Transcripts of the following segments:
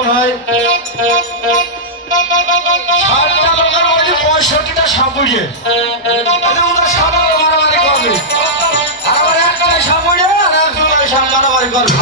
কেমন হয়? 60টা লোকের মধ্যে 65টা সাপুড়ে সাবাল মারামারি করবে, আর আবার একটাই সাপুড়ে আর একজন মারামারি করবে।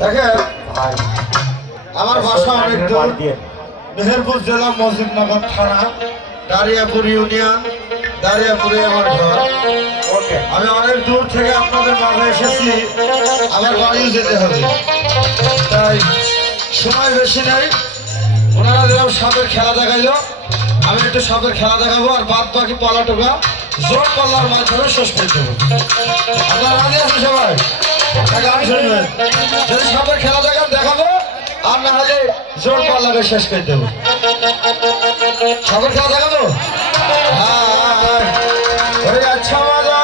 দেখেন আমার বাসা অনেক দূর, মেহেরপুর জেলা মজিদনগর থানা, দারিয়াপুর ইউনিয়ন, দারিয়াপুরে আমার ঘর। আমি অনেক দূর থেকে আপনাদের মাঝে এসেছি, আমার বাড়িও যেতে হবে, তাই সময় বেশি নেই। ওনারা যেরকম সাপের খেলা দেখাইলো, আমি একটু সাপের খেলা দেখাবো, আর বাদ বাকি পালা টোকা জোর পাল্লার মাধ্যমে শেষ করে দেবো। আপনারা রাজি আছেন সবাই? গান শুনবেন, যদি সাপের খেলা দেখাবো, আর না হলে জোর পাল্লাকে শেষ করে দেবো। সাপের খেলা দেখাবো? হ্যাঁ, আচ্ছা মজা।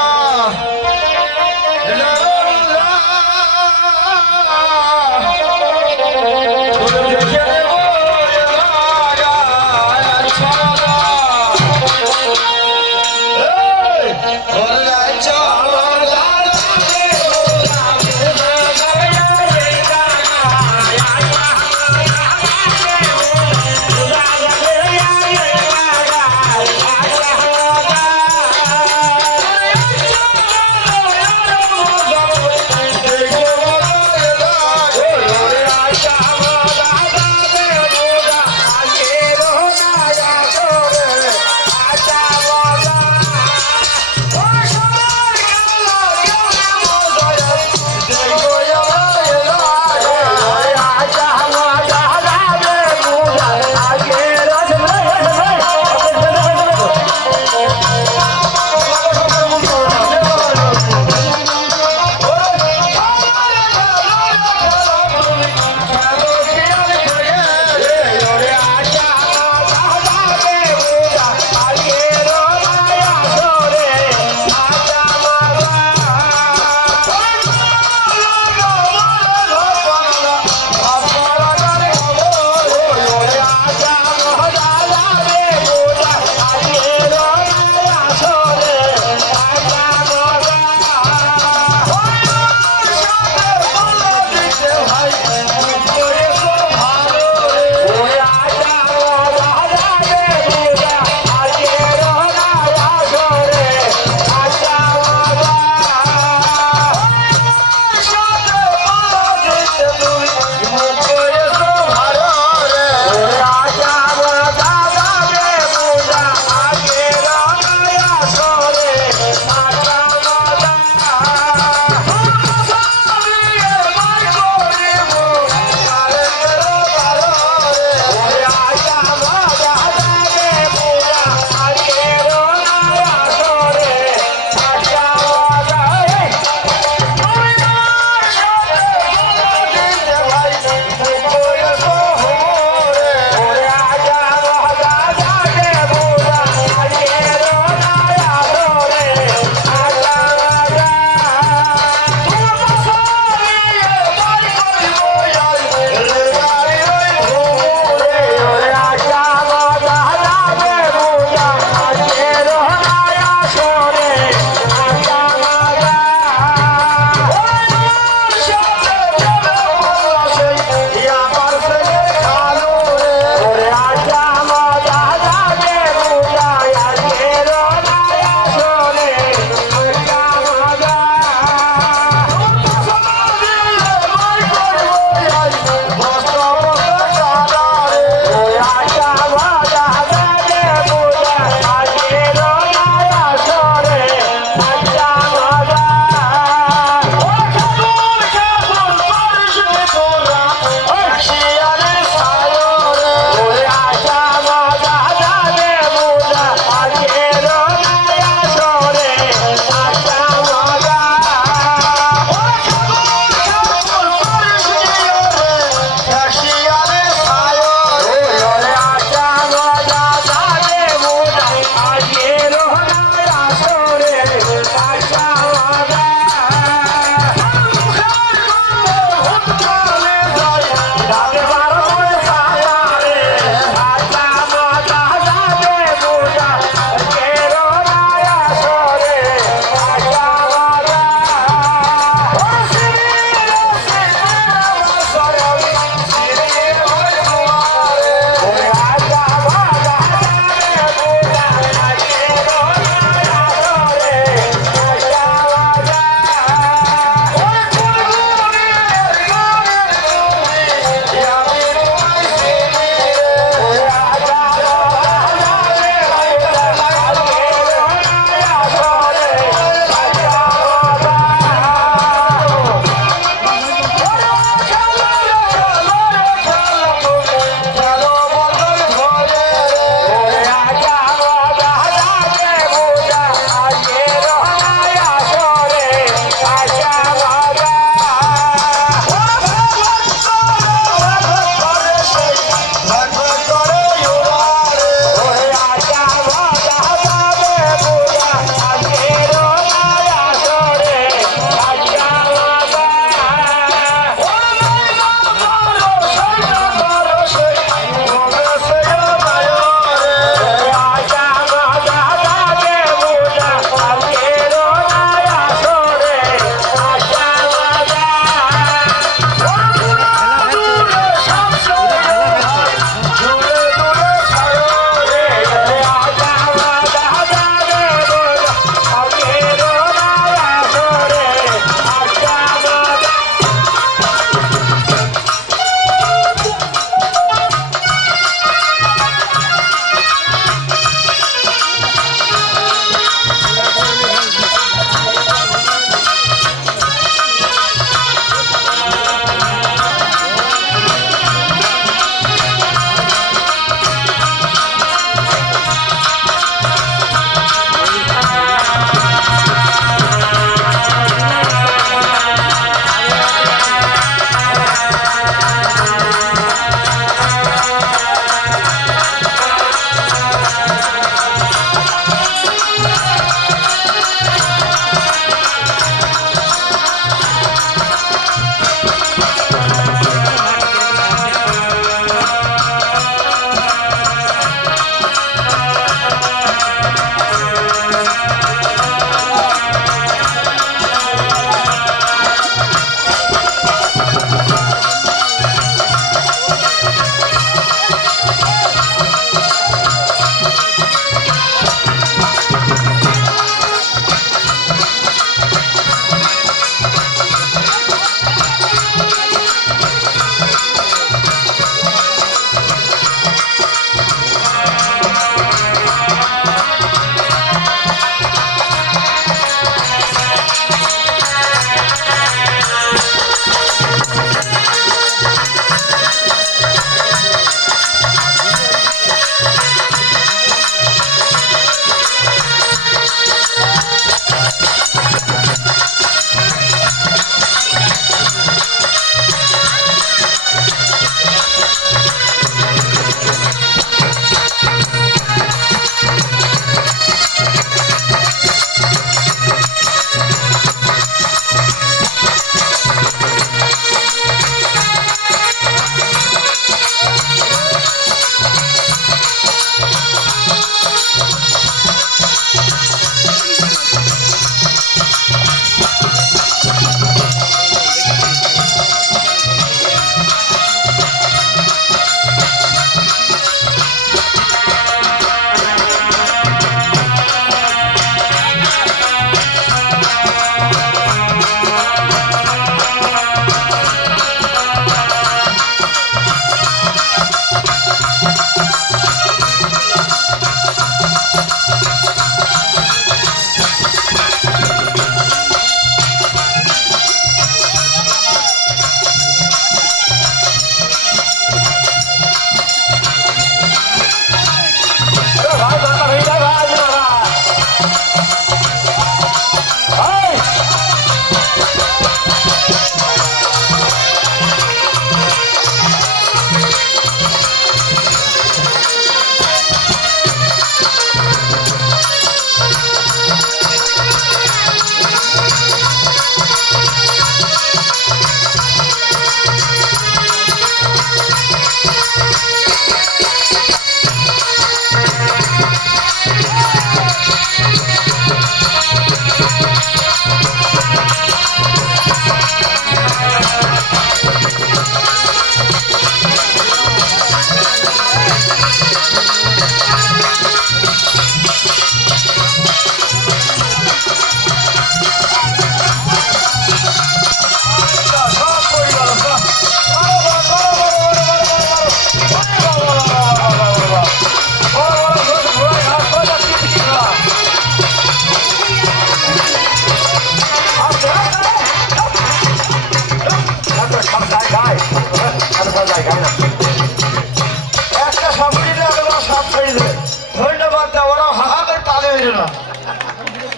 বাজবে না।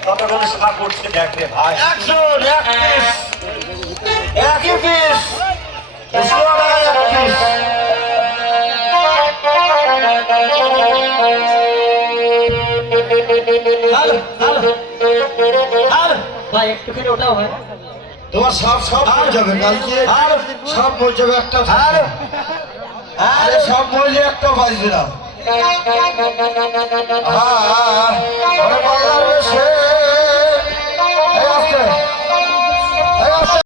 কতগুলো সাপ উঠছে দেখ রে ভাই। একজন এক পিস, একই পিস, 100 টাকায় এক পিস। ভাই একটুখানি ওটাও হয়। তোমার সব সব হয়ে যাবে কালকে, সব হয়ে যাবে একটা। আরে সব মহিলা একটা বাজবে না।